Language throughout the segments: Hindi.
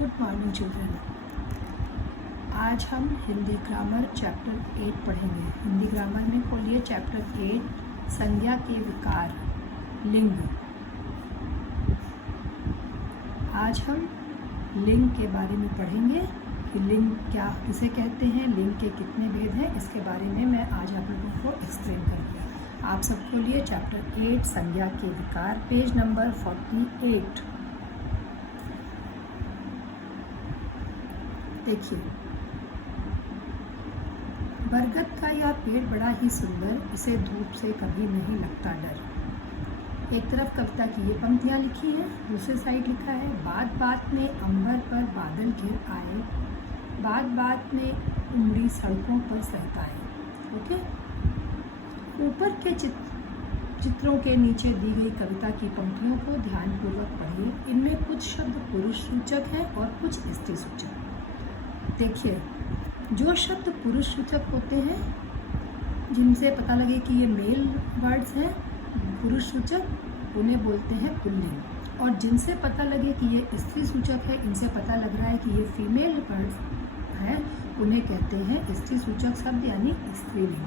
Good morning children. आज हम हिंदी ग्रामर चैप्टर 8 पढ़ेंगे। हिंदी ग्रामर में खोलिए चैप्टर 8 संज्ञा के विकार लिंग। आज हम लिंग के बारे में पढ़ेंगे कि लिंग क्या किसे कहते हैं, लिंग के कितने भेद हैं, इसके बारे में मैं आज आप लोगों को एक्सप्लेन करूँगी। आप सब खोलिए चैप्टर 8 संज्ञा के विकार, पेज नंबर 48। देखिए, बरगद का यह पेड़ बड़ा ही सुंदर, इसे धूप से कभी नहीं लगता डर। एक तरफ कविता की ये पंक्तियाँ लिखी हैं, दूसरी साइड लिखा है बात बात में अंबर पर बादल घिर आए, बात बात में उमड़ी सड़कों पर सहताए। ओके, ऊपर के चित्रों के नीचे दी गई कविता की पंक्तियों को ध्यानपूर्वक पढ़िए। इनमें कुछ शब्द पुरुष सूचक हैं और कुछ स्त्री सूचक। देखिए, जो शब्द पुरुष सूचक होते हैं, जिनसे पता लगे कि ये मेल वर्ड्स हैं, पुरुष सूचक, उन्हें बोलते हैं पुल्लिंग। और जिनसे पता लगे कि ये स्त्री सूचक है, इनसे पता लग रहा है कि ये फीमेल वर्ड्स हैं, उन्हें कहते हैं स्त्री सूचक शब्द यानी स्त्रीलिंग।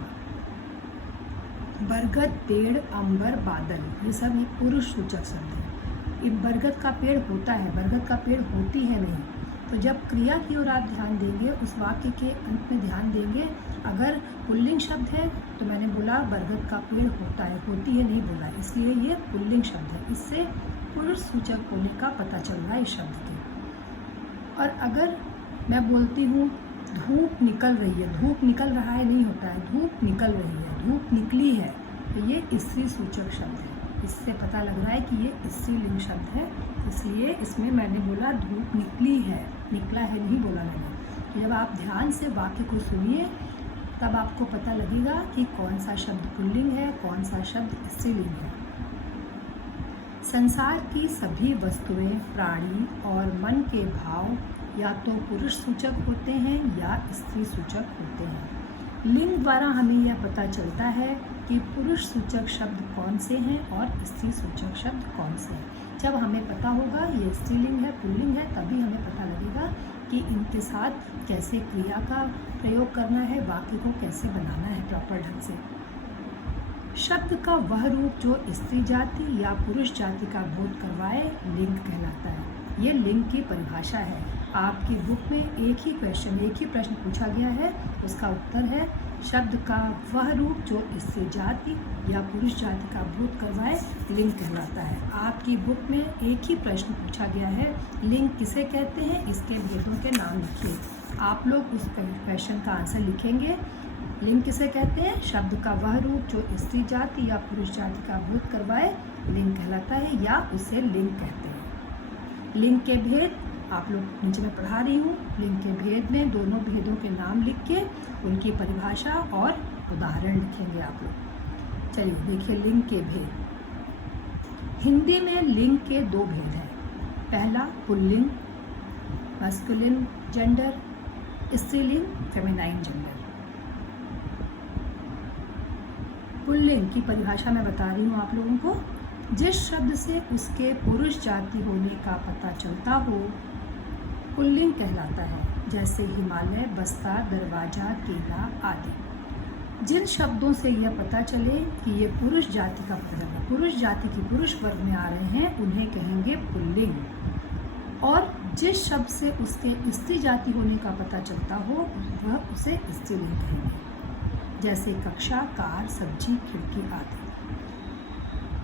बरगद, पेड़, अंबर, बादल, ये सब पुरुष सूचक शब्द हैं। बरगद का पेड़ होता है, बरगद का पेड़ होती है नहीं। तो जब क्रिया की ओर आप ध्यान देंगे, उस वाक्य के अंत में ध्यान देंगे। अगर पुल्लिंग शब्द है तो मैंने बोला बरगद का पेड़ होता है, होती है नहीं बोला, इसलिए ये पुल्लिंग शब्द है। इससे पुरुष सूचक होने का पता चल रहा है इस शब्द के। और अगर मैं बोलती हूँ धूप निकल रही है, धूप निकल रहा है नहीं होता है, धूप निकल रही है, धूप निकली है, तो ये स्त्री सूचक शब्द है। इससे पता लग रहा है कि ये स्त्रीलिंग शब्द है, इसलिए इसमें मैंने बोला धूप निकली है, निकला है नहीं बोला मैंने। जब आप ध्यान से वाक्य को सुनिए तब आपको पता लगेगा कि कौन सा शब्द पुल्लिंग है, कौन सा शब्द स्त्रीलिंग है। संसार की सभी वस्तुएं, प्राणी और मन के भाव या तो पुरुष सूचक होते हैं या स्त्री सूचक होते हैं। लिंग द्वारा हमें यह पता चलता है कि पुरुष सूचक शब्द कौन से हैं और स्त्री सूचक शब्द कौन से हैं। जब हमें पता होगा ये स्त्रीलिंग है, पुल्लिंग है, तभी हमें पता लगेगा कि इनके साथ कैसे क्रिया का प्रयोग करना है, वाक्य को कैसे बनाना है प्रॉपर ढंग से। शब्द का वह रूप जो स्त्री जाति या पुरुष जाति का बोध करवाए लिंग कहलाता है। ये लिंग की परिभाषा है। आपकी बुक में एक ही प्रश्न पूछा गया है, उसका उत्तर है शब्द का वह रूप जो स्त्री जाति या पुरुष जाति का बोध करवाए लिंग कहलाता है। आपकी बुक में एक ही प्रश्न पूछा गया है, लिंग किसे कहते हैं, इसके भेदों के नाम लिखिए। आप लोग उस क्वेश्चन का आंसर लिखेंगे। लिंग किसे कहते हैं, शब्द का वह रूप जो स्त्री जाति या पुरुष जाति का बोध करवाए लिंग कहलाता है या उसे लिंग कहते हैं। लिंग के भेद आप लोग नीचे में पढ़ा रही हूँ। लिंग के भेद में दोनों भेदों के नाम लिख के उनकी परिभाषा और उदाहरण लिखेंगे आप लोग। चलिए देखिए लिंग के भेद। हिंदी में लिंग के दो भेद हैं। पहला पुल्लिंग मैस्कुलिन जेंडर, स्त्रीलिंग फेमिनाइन जेंडर। पुल्लिंग की परिभाषा मैं बता रही हूँ आप लोगों को। जिस शब्द से उसके पुरुष जाति होने का पता चलता हो पुल्लिंग कहलाता है, जैसे हिमालय, बस्ता, दरवाजा, केला आदि। जिन शब्दों से यह पता चले कि ये पुरुष जाति का प्रयोग, पुरुष जाति की पुरुष वर्ग में आ रहे हैं, उन्हें कहेंगे पुल्लिंग। और जिस शब्द से उसके स्त्री जाति होने का पता चलता हो वह उसे स्त्रीलिंग कहेंगे, जैसे कक्षा, कार, सब्जी, खिड़की आदि।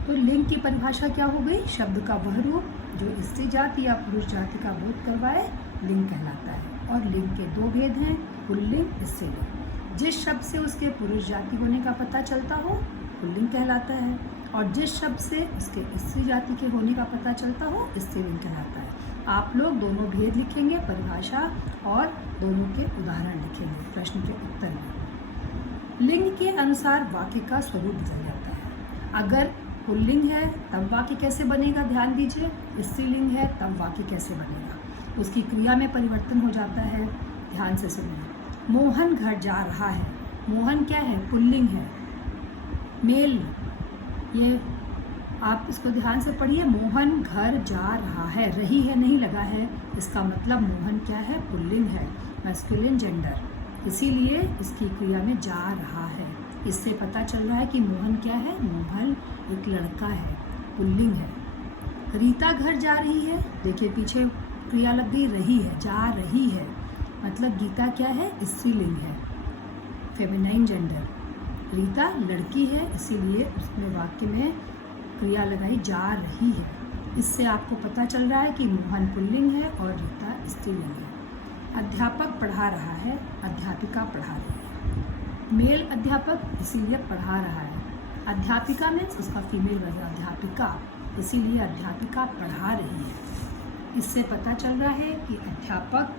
तो लिंग की परिभाषा क्या हो गई, शब्द का वह रूप जो स्त्री जाति या पुरुष जाति का बोध करवाए लिंग कहलाता है। और लिंग के दो भेद हैं, पुल्लिंग, स्त्रीलिंग। जिस शब्द से उसके पुरुष जाति होने का पता चलता हो पुल्लिंग कहलाता है, और जिस शब्द से उसके स्त्री जाति के होने का पता चलता हो स्त्रीलिंग कहलाता है। आप लोग दोनों भेद लिखेंगे, परिभाषा और दोनों के उदाहरण लिखेंगे प्रश्न के उत्तर में। लिंग के अनुसार वाक्य का स्वरूप बदल जाता है। अगर पुल्लिंग है तब वाक्य कैसे बनेगा, ध्यान दीजिए। स्त्रीलिंग है तब वाक्य कैसे बनेगा, उसकी क्रिया में परिवर्तन हो जाता है। ध्यान से सुनिए। मोहन घर जा रहा है, मोहन क्या है, पुल्लिंग है। मेल, ये आप इसको ध्यान से पढ़िए। मोहन घर जा रहा है, रही है नहीं लगा है, इसका मतलब मोहन क्या है, पुल्लिंग है, मैस्कुलिन जेंडर, इसीलिए इसकी क्रिया में जा रहा है। इससे पता चल रहा है कि मोहन क्या है, मोहन एक लड़का है, पुल्लिंग है। रीता घर जा रही है, देखिए पीछे क्रिया लग गई, रही है, जा रही है, मतलब गीता क्या है, स्त्रीलिंग है, फेमिनाइन जेंडर। रीता लड़की है, इसीलिए उसने वाक्य में क्रिया लगाई जा रही है। इससे आपको पता चल रहा है कि मोहन पुल्लिंग है और रीता स्त्रीलिंग है। अध्यापक पढ़ा रहा है, अध्यापिका पढ़ा रही है। मेल अध्यापक इसीलिए पढ़ा रहा है, अध्यापिका मीन्स उसका फीमेल वर्जन अध्यापिका, इसीलिए अध्यापिका पढ़ा रही है। इससे पता चल रहा है कि अध्यापक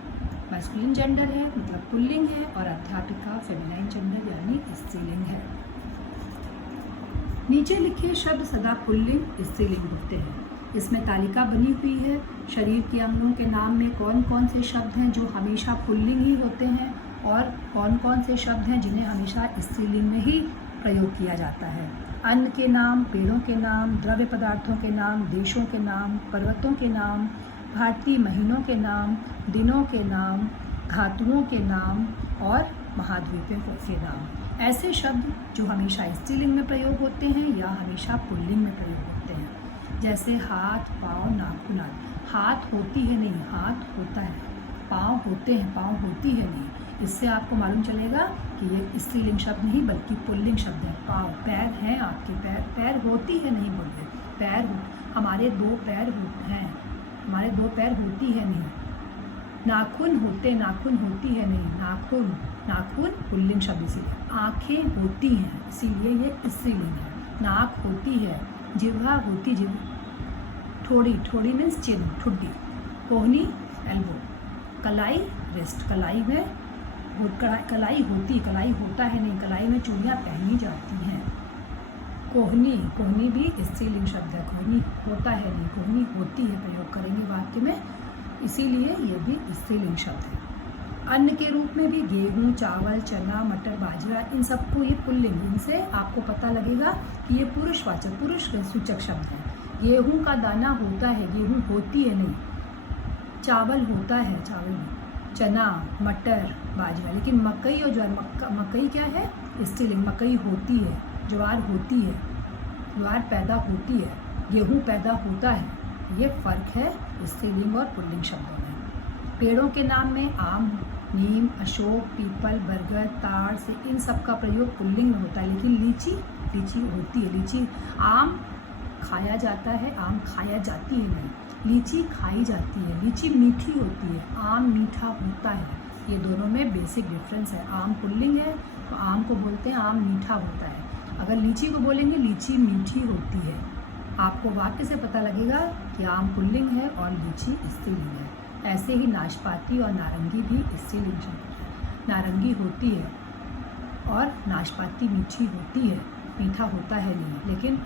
मैस्कुलिन जेंडर है, मतलब पुल्लिंग है, और अध्यापिका फेमिनाइन जेंडर यानी स्त्रीलिंग है। नीचे लिखे शब्द सदा पुल्लिंग स्त्रीलिंग होते हैं। इसमें तालिका बनी हुई है, शरीर के अंगों के नाम में कौन कौन से शब्द हैं जो हमेशा पुल्लिंग ही होते हैं और कौन कौन से शब्द हैं जिन्हें हमेशा स्त्रीलिंग में ही प्रयोग किया जाता है। अन्न के नाम, पेड़ों के नाम, द्रव्य पदार्थों के नाम, देशों के नाम, पर्वतों के नाम, भारतीय महीनों के नाम, दिनों के नाम, धातुओं के नाम और महाद्वीपों के नाम। ऐसे शब्द जो हमेशा स्त्रीलिंग में प्रयोग होते हैं या हमेशा पुल्लिंग में प्रयोग होते हैं, जैसे हाथ, पाँव, नाखून आदि। हाथ होती है नहीं, हाथ होता है। पाँव होते हैं, पाँव होती है नहीं। इससे आपको मालूम चलेगा कि ये स्त्रीलिंग शब्द नहीं बल्कि पुल्लिंग शब्द है। पाँव, पैर हैं आपके, पैर, पैर होती है नहीं बोल रहे, पैर हमारे 2 पैर हैं, हमारे 2 पैर होती है नहीं। नाखून होते, नाखून होती है नहीं, नाखून, नाखून पुल्लिंग शब्द इसीलिए। आँखें होती हैं, इसीलिए ये स्त्रीलिंग है। नाक होती है, जिह्वा होती, ठोड़ी, ठोड़ी मीन्स चिन, ठुड्डी, कोहनी एल्बो, कलाई रिस्ट, कलाई में कलाई होती, कलाई होता है नहीं, कलाई में चूड़ियाँ पहनी जाती हैं। कोहनी, कोहनी भी स्त्रीलिंग शब्द है, कोहनी होता है नहीं, कोहनी होती है प्रयोग करेंगे वाक्य में, इसीलिए ये भी स्त्रीलिंग शब्द है। अन्न के रूप में भी गेहूँ, चावल, चना, मटर, बाजरा, इन सबको ये पुल्लिंग, इनसे आपको पता लगेगा कि ये पुरुषवाचक, पुरुष सूचक शब्द है। गेहूँ का दाना होता है, गेहूँ होती है नहीं। चावल होता है, चावल नहीं। चना, मटर, बाजरा, लेकिन मकई और ज्वार, मकई क्या है, स्त्रीलिंग, मकई होती है, ज्वार होती है, ज्वार पैदा होती है, गेहूँ पैदा होता है। ये फ़र्क है स्त्रीलिंग और पुल्लिंग शब्दों में। पेड़ों के नाम में आम, नीम, अशोक, पीपल, बरगद, ताड़ से इन सब का प्रयोग पुल्लिंग में होता है, लेकिन लीची, लीची होती है, लीची, आम खाया जाता है, आम खाया जाती है नहीं, लीची खाई जाती है, लीची मीठी होती है, आम मीठा होता है। ये दोनों में बेसिक डिफरेंस है। आम पुल्लिंग है तो आम को बोलते हैं आम मीठा होता है, अगर लीची को बोलेंगे लीची मीठी होती है। आपको वाक्य से पता लगेगा कि आम पुल्लिंग है और लीची स्त्रीलिंग है। ऐसे ही नाशपाती और नारंगी भी स्त्रीलिंग शब्द है। नारंगी होती है और नाशपाती मीठी होती है, मीठा होता है नहीं, लेकिन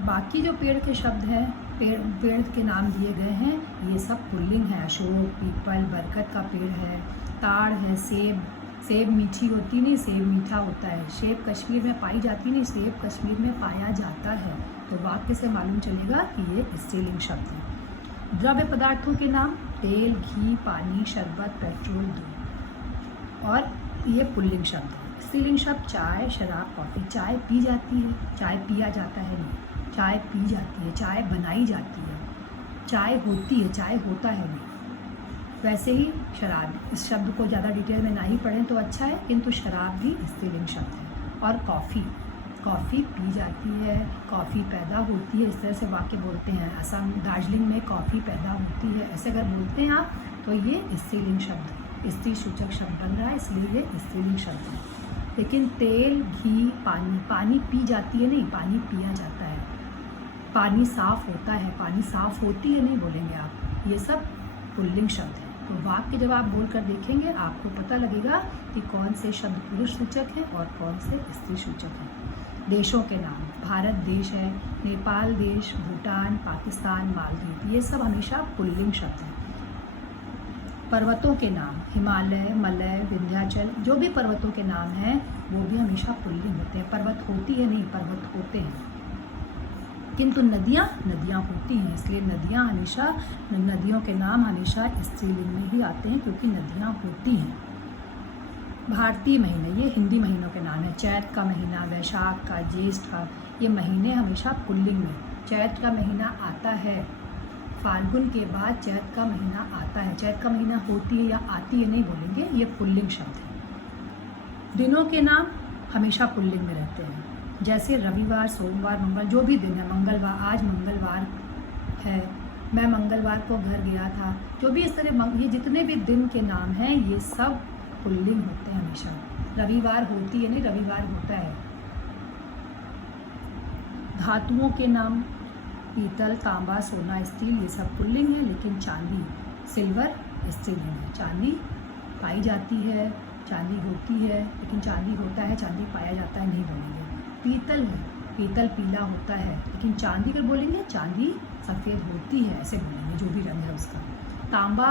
बाकी जो पेड़ के शब्द हैं, पेड़ के नाम दिए गए हैं, ये सब पुल्लिंग है। अशोक, पीपल, बरगद का पेड़ है, ताड़ है, सेब, सेब मीठी होती नहीं, सेब मीठा होता है। सेब कश्मीर में पाई जाती नहीं, सेब कश्मीर में पाया जाता है। तो वाक्य से मालूम चलेगा कि ये स्त्रीलिंग शब्द है। द्रव्य पदार्थों के नाम तेल, घी, पानी, शरबत, पेट्रोल, दूध, और ये पुल्लिंग शब्द है। स्त्रीलिंग शब्द चाय, शराब, कॉफ़ी। चाय पी जाती है, चाय पिया जाता है नहीं, चाय पी जाती है, चाय बनाई जाती है, चाय होती है, चाय होता है नहीं। वैसे ही शराब, इस शब्द को ज़्यादा डिटेल में ना ही पढ़ें तो अच्छा है, किंतु शराब भी स्त्रीलिंग शब्द है। और कॉफ़ी, कॉफ़ी पी जाती है, कॉफ़ी पैदा होती है, इस तरह से वाक्य बोलते हैं। असम, दार्जिलिंग में कॉफ़ी पैदा होती है, ऐसे अगर बोलते हैं आप तो ये स्त्रीलिंग शब्द है, स्त्री सूचक शब्द बन रहा है, इसलिए ये स्त्रीलिंग शब्द है। लेकिन तेल, घी, पानी, पानी पी जाती है नहीं, पानी पिया जाता है। पानी साफ़ होता है, पानी साफ़ होती है नहीं बोलेंगे आप, ये सब पुल्लिंग शब्द है। तो वाक्य जब आप बोल कर देखेंगे आपको पता लगेगा कि कौन से शब्द पुरुष सूचक हैं और कौन से स्त्री सूचक हैं। देशों के नाम, भारत देश है, नेपाल देश, भूटान, पाकिस्तान, मालदीव, ये सब हमेशा पुल्लिंग शब्द हैं। पर्वतों के नाम हिमालय, मलय, विंध्याचल, जो भी पर्वतों के नाम हैं वो भी हमेशा पुल्लिंग होते हैं। पर्वत होती है नहीं, पर्वत होते हैं। किंतु नदियाँ होती हैं, इसलिए नदियों के नाम हमेशा स्त्रीलिंग में ही आते हैं क्योंकि नदियाँ होती हैं। भारतीय महीने, ये हिंदी महीनों के नाम है। चैत का महीना, वैशाख का, ज्येष्ठ का, ये महीने हमेशा पुल्लिंग में। चैत का महीना आता है, फाल्गुन के बाद चैत का महीना आता है। चैत का महीना होती है या आती है नहीं बोलेंगे, ये पुल्लिंग शब्द है। दिनों के नाम हमेशा पुल्लिंग में रहते हैं, जैसे रविवार, सोमवार, मंगल, जो भी दिन है। मंगलवार, आज मंगलवार है, मैं मंगलवार को घर गया था, जो भी इस तरह ये जितने भी दिन के नाम हैं ये सब पुल्लिंग होते हैं हमेशा। रविवार होती है नहीं, रविवार होता है। धातुओं के नाम पीतल, तांबा, सोना, स्टील, ये सब पुल्लिंग है, लेकिन चांदी, सिल्वर स्त्रीलिंग है। चांदी पाई जाती है, चांदी होती है, लेकिन चांदी होता है, चांदी पाया जाता है नहीं बोलेंगे। पीतल है, पीतल पीला होता है, लेकिन चांदी अगर बोलेंगे चांदी सफ़ेद होती है, ऐसे बोलेंगे, जो भी रंग है उसका। तांबा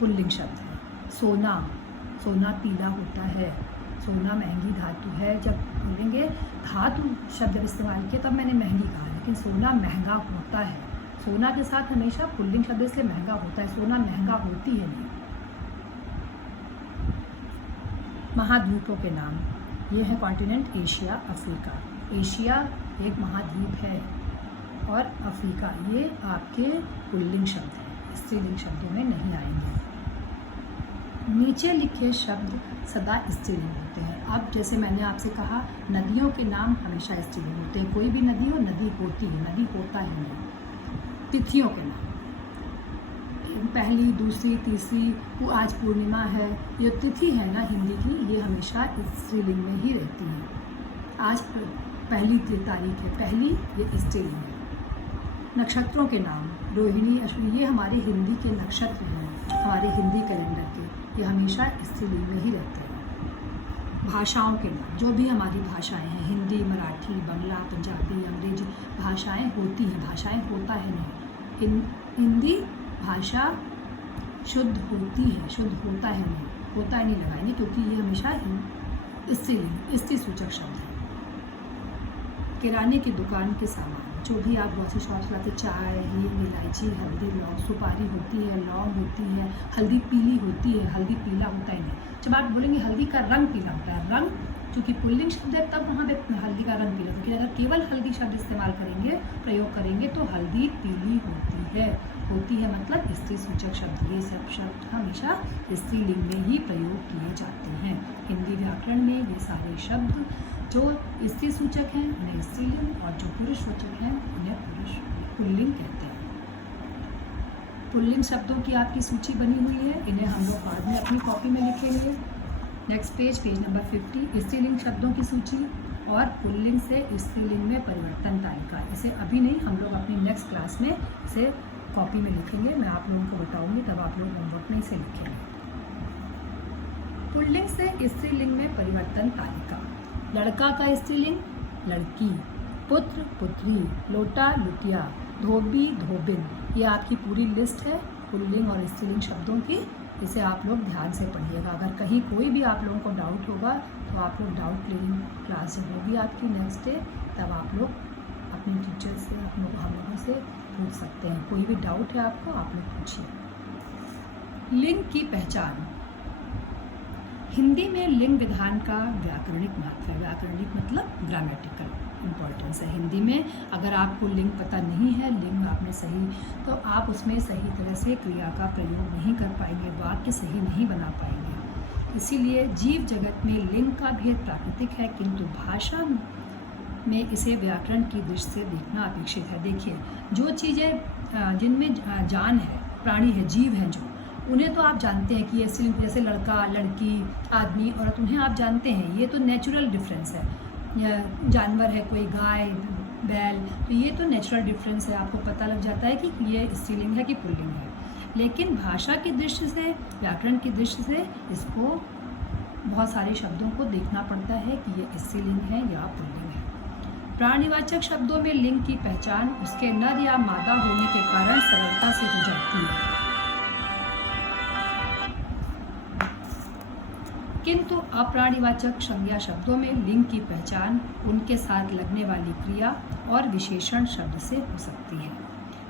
पुल्लिंग शब्द है। सोना, सोना पीला होता है, सोना महंगी धातु है। जब बोलेंगे धातु शब्द इस्तेमाल किया तब मैंने महंगी कहा, लेकिन सोना महंगा होता है। सोना के साथ हमेशा पुल्लिंग शब्द इसलिए महंगा होता है, सोना महंगा होती है नहीं। महाद्वीपों के नाम, ये है कॉन्टिनेंट एशिया, अफ्रीका। एशिया एक महाद्वीप है और अफ्रीका, ये आपके पुल्लिंग शब्द हैं, स्त्रीलिंग शब्दों में नहीं आएंगे। नीचे लिखे शब्द सदा स्त्रीलिंग होते हैं। अब जैसे मैंने आपसे कहा, नदियों के नाम हमेशा स्त्रीलिंग होते हैं। कोई भी नदी हो, नदी होती है, नदी होता है नहीं। तिथियों के नाम, पहली, दूसरी, तीसरी, वो आज पूर्णिमा है, ये तिथि है ना हिंदी की, ये हमेशा स्त्रीलिंग में ही रहती है। आज पहली तारीख है, पहली, ये स्त्रीलिंग है। नक्षत्रों के नाम, रोहिणी, अश्विनी, ये हमारे हिंदी के नक्षत्र हैं, हमारे हिंदी कैलेंडर के, ये हमेशा स्त्रीलिंग में ही रहते हैं। भाषाओं के नाम, जो भी हमारी भाषाएं हैं, हिंदी, मराठी, बंगला, पंजाबी, अंग्रेजी, भाषाएं होती हैं, भाषाएं होता है नहीं। हिंदी भाषा शुद्ध होती है, शुद्ध होता है नहीं, होता है नहीं लगाएंगे क्योंकि ये हमेशा स्त्रीलिंग, स्त्री सूचक शब्द है। किराने की दुकान के सामान, जो भी आप ग्रोसरी शॉप से लाते, चाय, हींग, इलायची, हल्दी, लौंग, सुपारी होती है, लौंग होती है, हल्दी पीली होती है, हल्दी पीला होता है नहीं। जब आप बोलेंगे हल्दी का रंग पीला होता है, रंग चूँकि पुल्लिंग शब्द है तब वहाँ पे हल्दी का रंग पीला, क्योंकि अगर केवल हल्दी शब्द इस्तेमाल करेंगे, प्रयोग करेंगे तो हल्दी पीली होती है मतलब स्त्री सूचक शब्द। ये सब शब्द हमेशा स्त्रीलिंग में ही प्रयोग किए जाते हैं। हिंदी व्याकरण में ये सारे शब्द जो स्त्री सूचक हैं उन्हें स्त्रीलिंग, और जो पुरुष सूचक हैं उन्हें पुल्लिंग कहते हैं। पुल्लिंग शब्दों की आपकी सूची बनी हुई है, इन्हें हम लोग बाद में अपनी कॉपी में लिखेंगे। नेक्स्ट पेज नंबर 50, स्त्रीलिंग शब्दों की सूची और पुल्लिंग से स्त्रीलिंग में परिवर्तन तालिका। इसे अभी नहीं, हम लोग अपनी नेक्स्ट क्लास में इसे कॉपी में लिखेंगे, मैं आप लोगों को बताऊंगी, तब आप लोग होमवर्क में इसे लिखेंगे। पुल्लिंग से स्त्रीलिंग में परिवर्तन तालिका। लड़का का स्त्रीलिंग लड़की, पुत्र पुत्री, लोटा लुटिया, धोबी धोबिन, ये आपकी पूरी लिस्ट है पुल्लिंग और स्त्रीलिंग शब्दों की। इसे आप लोग ध्यान से पढ़िएगा। अगर कहीं कोई भी आप लोगों को डाउट होगा तो आप लोग डाउट क्लियरिंग क्लास जब होगी आपकी नेक्स्ट डे, तब आप लोग अपने टीचर से, हम लोगों से पूछ सकते हैं। कोई भी डाउट है आपको, आप लोग पूछिए। लिंग की पहचान, हिंदी में लिंग विधान का व्याकरणिक महत्व है। व्याकरणिक मतलब ग्रामेटिकल इम्पोर्टेंस है हिंदी में। अगर आपको लिंग पता नहीं है, लिंग आपने सही, तो आप उसमें सही तरह से क्रिया का प्रयोग नहीं कर पाएंगे, वाक्य सही नहीं बना पाएंगे। इसीलिए जीव जगत में लिंग का भेद प्राकृतिक है, किंतु भाषा में इसे व्याकरण की दृष्टि से देखना अपेक्षित है। देखिए, जो चीज़ें जिनमें जान है, प्राणी है, जीव हैं, जो उन्हें तो आप जानते हैं कि ये सिर्फ जैसे लड़का, लड़की, आदमी, औरत, उन्हें आप जानते हैं, ये तो नेचुरल डिफरेंस है। या जानवर है कोई, गाय, बैल, तो ये तो नेचुरल डिफरेंस है, आपको पता लग जाता है कि ये स्त्रीलिंग है कि पुल्लिंग है। लेकिन भाषा की दृष्टि से, व्याकरण की दृष्टि से इसको बहुत सारे शब्दों को देखना पड़ता है कि ये स्त्रीलिंग है या पुल्लिंग है। प्राणीवाचक शब्दों में लिंग की पहचान उसके नर या मादा होने के कारण सरलता से हो जाती है। किंतु अप्राणीवाचक संज्ञा शब्दों में लिंग की पहचान उनके साथ लगने वाली क्रिया और विशेषण शब्द से हो सकती है।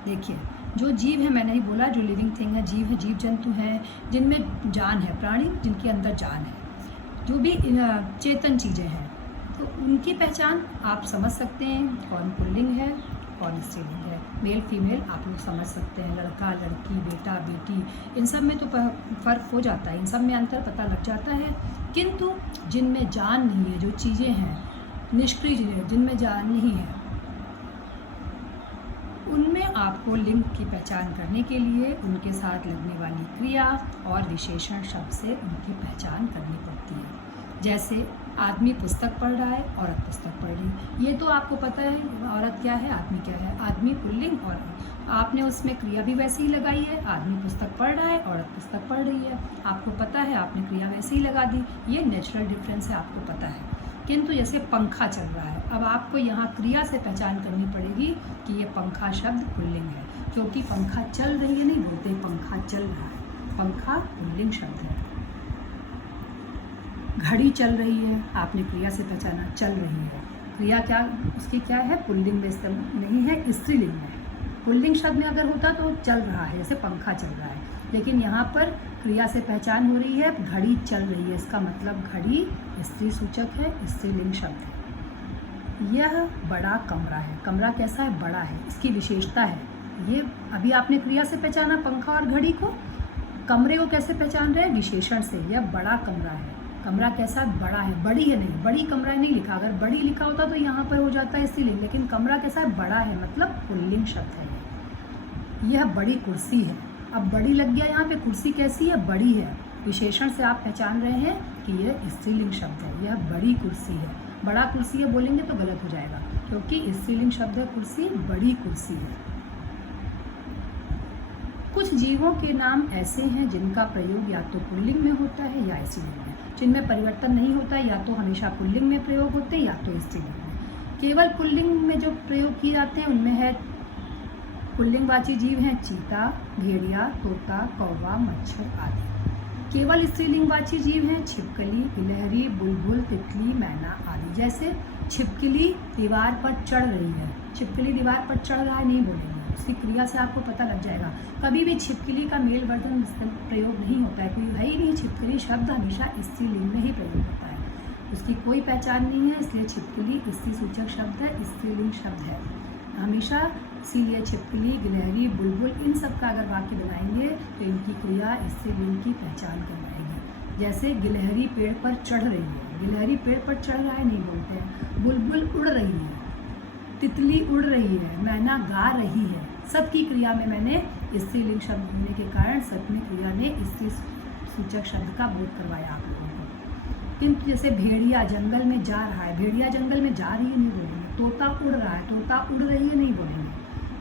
देखिए, जो जीव है, मैंने ही बोला, जो लिविंग थिंग है, जीव जंतु हैं जिनमें जान है, प्राणी जिनके अंदर जान है, जो भी चेतन चीज़ें हैं, तो उनकी पहचान आप समझ सकते हैं कौन पुल्लिंग है कौन स्त्रीलिंग है। मेल फीमेल आप लोग समझ सकते हैं, लड़का लड़की, बेटा बेटी, इन सब में तो फ़र्क हो जाता है, इन सब में अंतर पता लग जाता है। किंतु जिनमें जान नहीं है, जो चीज़ें हैं निष्क्रिय चीज़ें जिनमें जान नहीं है, उनमें आपको लिंग की पहचान करने के लिए उनके साथ लगने वाली क्रिया और विशेषण शब्द से उनकी पहचान करनी पड़ती है। जैसे आदमी पुस्तक पढ़ रहा है, औरत पुस्तक पढ़ रही है, ये तो आपको पता है औरत क्या है आदमी क्या है। आदमी पुल्लिंग, और आपने उसमें क्रिया भी वैसे ही लगाई है, आदमी पुस्तक पढ़ रहा है, औरत पुस्तक पढ़ रही है, आपको पता है, आपने क्रिया वैसे ही लगा दी, ये नेचुरल डिफरेंस है, आपको पता है। किंतु जैसे पंखा चल रहा है, अब आपको यहाँ क्रिया से पहचान करनी पड़ेगी कि ये पंखा शब्द पुल्लिंग है, क्योंकि पंखा चल रही है नहीं बोलते, पंखा चल रहा है, पंखा पुल्लिंग शब्द है। घड़ी चल रही है, आपने क्रिया से पहचाना चल रही है, क्रिया क्या उसकी क्या है, पुल्लिंग में नहीं है, स्त्रीलिंग में। पुल्लिंग शब्द में अगर होता तो चल रहा है, जैसे पंखा चल रहा है, लेकिन यहाँ पर क्रिया से पहचान हो रही है, घड़ी चल रही है, इसका मतलब घड़ी स्त्री सूचक है, स्त्रीलिंग शब्द है। यह बड़ा कमरा है, कमरा कैसा है, बड़ा है, इसकी विशेषता है। ये अभी आपने क्रिया से पहचाना पंखा और घड़ी को, कमरे को कैसे पहचान रहे हैं, विशेषण से। यह बड़ा कमरा है, कमरा कैसा, बड़ा है, बड़ी है नहीं, बड़ी कमरा नहीं लिखा, अगर बड़ी लिखा होता तो यहाँ पर हो जाता है स्त्रीलिंग, लेकिन कमरा कैसा है, बड़ा है, मतलब पुल्लिंग शब्द है। यह बड़ी कुर्सी है, अब बड़ी लग गया यहाँ पे, कुर्सी कैसी है, बड़ी है, विशेषण से आप पहचान रहे हैं कि यह स्त्रीलिंग शब्द है। यह बड़ी कुर्सी है, बड़ा कुर्सी है बोलेंगे तो गलत हो जाएगा, क्योंकि स्त्रीलिंग शब्द है कुर्सी, बड़ी कुर्सी है। कुछ जीवों के नाम ऐसे हैं जिनका प्रयोग या तो पुल्लिंग में होता है या स्त्रीलिंग में, जिनमें परिवर्तन नहीं होता, या तो हमेशा पुल्लिंग में प्रयोग होते हैं या तो स्त्रीलिंग में। केवल पुल्लिंग में जो प्रयोग किए जाते हैं उनमें है पुल्लिंगवाची जीव हैं चीता, भेड़िया, तोता, कौवा, मच्छर आदि। केवल स्त्रीलिंगवाची जीव हैं छिपकली, गिलहरी, बुलबुल, तितली, मैना आदि। जैसे छिपकली दीवार पर चढ़ रही है, छिपकली दीवार पर चढ़ रहा है नहीं बोलेंगे, उसकी क्रिया से आपको पता लग जाएगा। कभी भी छिपकली का मेल वर्धन प्रयोग नहीं होता है, कोई है ही नहीं, छिपकली शब्द हमेशा स्त्रीलिंग में ही प्रयोग होता है, उसकी कोई पहचान नहीं है, इसलिए छिपकली स्त्री सूचक शब्द है, स्त्रीलिंग शब्द है हमेशा। इसीलिए छिपकली, गिलहरी, बुलबुल, इन सब का अगर वाक्य बनाएंगे तो इनकी क्रिया स्त्रीलिंग की पहचान करवाएगी। जैसे गिलहरी पेड़ पर चढ़ रही है, गिलहरी पेड़ पर चढ़ रहा है नहीं बोलते हैं, बुलबुल उड़ रही है, तितली उड़ रही है, मैना गा रही है, सबकी क्रिया में मैंने स्त्रीलिंग शब्द होने के कारण सब में क्रिया ने स्त्री सूचक शब्द का बोध करवाया आप लोगों को। किंतु जैसे भेड़िया जंगल में जा रहा है, भेड़िया जंगल में जा रही है नहीं बोलेंगे, तोता उड़ रहा है, तोता उड़ रही है नहीं बोलेंगे,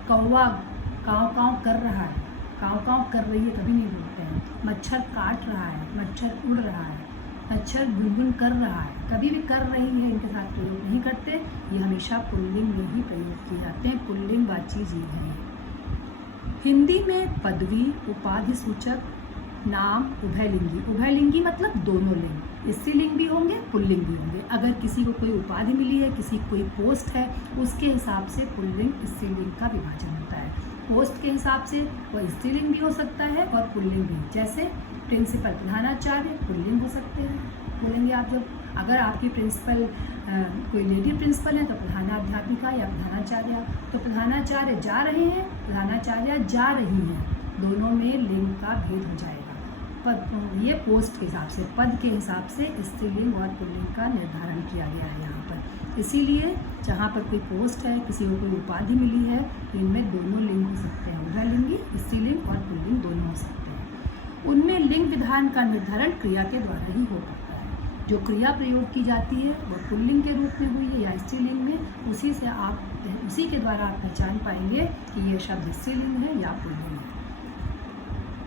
कौवा काँव काँव कर रहा है, काँव काँव कर रही है कभी नहीं बोलते हैं, मच्छर काट रहा है, मच्छर उड़ रहा है, मच्छर गुनगुन कर रहा है, कभी भी कर रही है इनके साथ प्रयोग नहीं करते, ये हमेशा पुल्लिंग में ही प्रयोग किए जाते हैं, पुल्लिंगवाची जीव हैं। हिंदी में पदवी, उपाधि सूचक नाम उभयलिंगी, उभयलिंगी मतलब दोनों लिंग, स्त्रीलिंग भी होंगे पुल्लिंग भी होंगे। अगर किसी को कोई उपाधि मिली है, किसी को कोई पोस्ट है, उसके हिसाब से पुल्लिंग स्त्रीलिंग का विभाजन होता है। पोस्ट के हिसाब से वह स्त्रीलिंग भी हो सकता है और पुल्लिंग भी, जैसे प्रिंसिपल, प्रधानाचार्य पुल्लिंग हो सकते हैं, बोलेंगे आप जब अगर आपकी प्रिंसिपल कोई लेडी प्रिंसिपल है तो प्रधानाध्यापिका या प्रधानाचार्य, तो प्रधानाचार्य जा रहे हैं, प्रधानाचार्य जा रही हैं, दोनों में लिंग का भेद हो जाएगा। पद, ये पोस्ट के हिसाब से, पद के हिसाब से स्त्रीलिंग और पुल्लिंग का निर्धारण किया गया है यहाँ पर। इसीलिए जहाँ पर कोई पोस्ट है, किसी को कोई उपाधि मिली है, इनमें दोनों लिंग हो सकते हैं, उभयलिंगी, स्त्रीलिंग और पुल्लिंग दोनों हो सकते हैं। उनमें लिंग विधान का निर्धारण क्रिया के द्वारा ही हो पाता है। जो क्रिया प्रयोग की जाती है वह पुल्लिंग के रूप में हुई है या स्त्रीलिंग में, उसी के द्वारा आप पहचान पाएंगे कि ये शब्द स्त्रीलिंग है या पुल्लिंग है।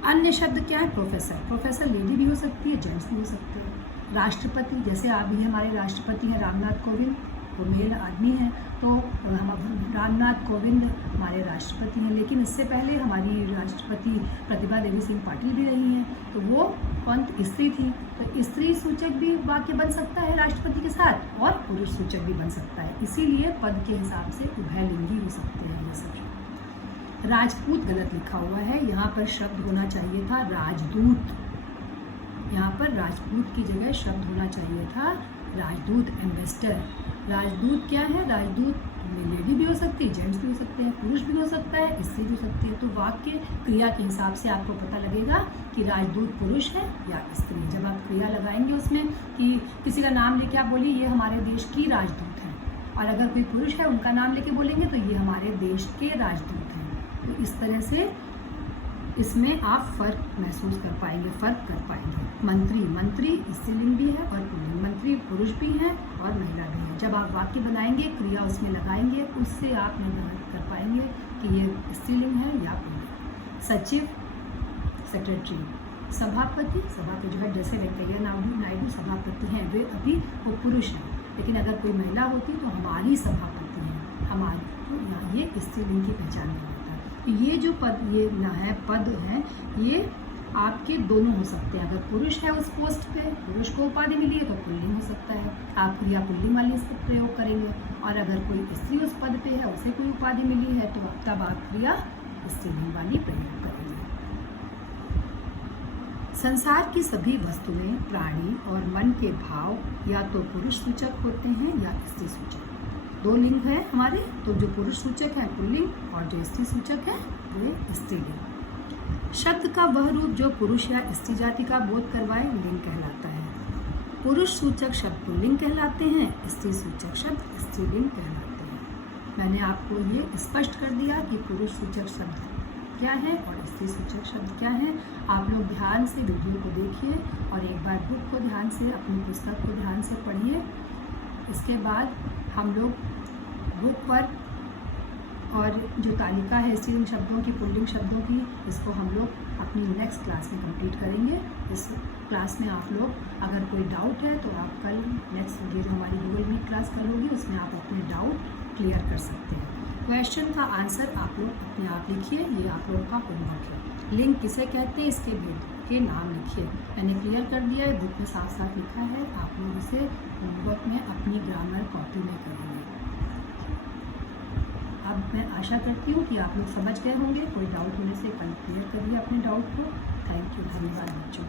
अन्य शब्द क्या है, प्रोफेसर, प्रोफेसर लेडी भी हो सकती है, जेंट्स भी हो सकते हैं। राष्ट्रपति, जैसे अभी हमारे राष्ट्रपति हैं रामनाथ कोविंद, वो मेल आदमी हैं, तो हम रामनाथ कोविंद हमारे राष्ट्रपति हैं, लेकिन इससे पहले हमारी राष्ट्रपति प्रतिभा देवी सिंह पाटिल भी रही हैं, तो वो कौन स्त्री थी। तो स्त्री सूचक भी वाक्य बन सकता है राष्ट्रपति के साथ और पुरुष सूचक भी बन सकता है, इसीलिए पद के हिसाब से उभयलिंगी हो सकते हैं ये सब। राजपूत गलत लिखा हुआ है, यहाँ पर शब्द होना चाहिए था राजदूत। यहाँ पर राजपूत की जगह शब्द होना चाहिए था राजदूत, एम्बेसडर। राजदूत क्या है? राजदूत लेडी भी हो सकती है, जेंट्स भी हो सकते हैं, पुरुष भी हो सकता है, स्त्री भी हो सकती है। तो वाक्य क्रिया के हिसाब से आपको पता लगेगा कि राजदूत पुरुष है या स्त्री। जब आप क्रिया लगाएंगे उसमें कि किसी का नाम लेके आप बोलिए ये हमारे देश की राजदूत है, और अगर कोई पुरुष है उनका नाम लेके बोलेंगे तो ये हमारे देश के राजदूत हैं। तो इस तरह से इसमें आप फ़र्क महसूस कर पाएंगे, फ़र्क कर पाएंगे। मंत्री, मंत्री स्त्रीलिंग भी है और पुल्लिंग। मंत्री पुरुष भी हैं और महिला भी है। जब आप वाक्य बनाएंगे, क्रिया उसमें लगाएंगे, उससे आप निर्धारित कर पाएंगे कि ये स्त्रीलिंग है या पुल्लिंग। सचिव, सेक्रेटरी। सभापति, सभापति जो है जैसे वेंकैया नायडू सभापति हैं, वे अभी वो पुरुष हैं, लेकिन अगर कोई महिला होती तो हमारी सभापति हैं, हमारी, तो यहाँ ये स्त्रीलिंग की पहचान नहीं होता। ये जो पद ये ना है पद है, ये आपके दोनों हो सकते हैं। अगर पुरुष है उस पोस्ट पे, पुरुष को उपाधि मिली है तो पुल्लिंग हो सकता है, आप क्रिया पुल्लिंग वाली इसका प्रयोग करेंगे। और अगर कोई स्त्री उस पद पे है, उसे कोई उपाधि मिली है, तो तब आप क्रिया स्त्रीलिंग वाली प्रयोग करेंगे। संसार की सभी वस्तुएं, प्राणी और मन के भाव या तो पुरुष सूचक होते हैं या स्त्री सूचक। दो लिंग है हमारे, तो जो पुरुष सूचक है पुल्लिंग और जो स्त्री सूचक है वे स्त्रीलिंग। शब्द का वह रूप जो पुरुष या स्त्री जाति का बोध करवाए लिंग कहलाता है। पुरुष सूचक शब्द पुल्लिंग कहलाते हैं, स्त्री सूचक शब्द स्त्रीलिंग कहलाते हैं। मैंने आपको ये स्पष्ट कर दिया कि पुरुष सूचक शब्द क्या है और स्त्री सूचक शब्द क्या है। आप लोग ध्यान से वीडियो को देखिए और एक बार बुक को ध्यान से, अपनी पुस्तक को ध्यान से पढ़िए। इसके बाद हम लोग बुक पर और जो तालिका है स्त्रीलिंग शब्दों की, पुल्लिंग शब्दों की, इसको हम लोग अपनी नेक्स्ट क्लास में कंप्लीट करेंगे। इस क्लास में आप लोग अगर कोई डाउट है तो आप कल नेक्स्ट ये जो हमारी गूगल मीट क्लास कल होगी उसमें आप अपने डाउट क्लियर कर सकते हैं। क्वेश्चन का आंसर आप लोग अपने आप लिखिए, ये आप लोगों का होमवर्क है। लिंग किसे कहते हैं इसके भेद के नाम लिखिए। मैंने क्लियर कर दिया है, बुक में साफ साफ लिखा है, आप लोग इसे होमवर्क में अपनी ग्रामर कॉपी में करेंगे। अब मैं आशा करती हूँ कि आप लोग समझ गए होंगे। कोई डाउट होने से कल क्लियर करिए अपने डाउट को। थैंक यू, धन्यवाद बच्चों।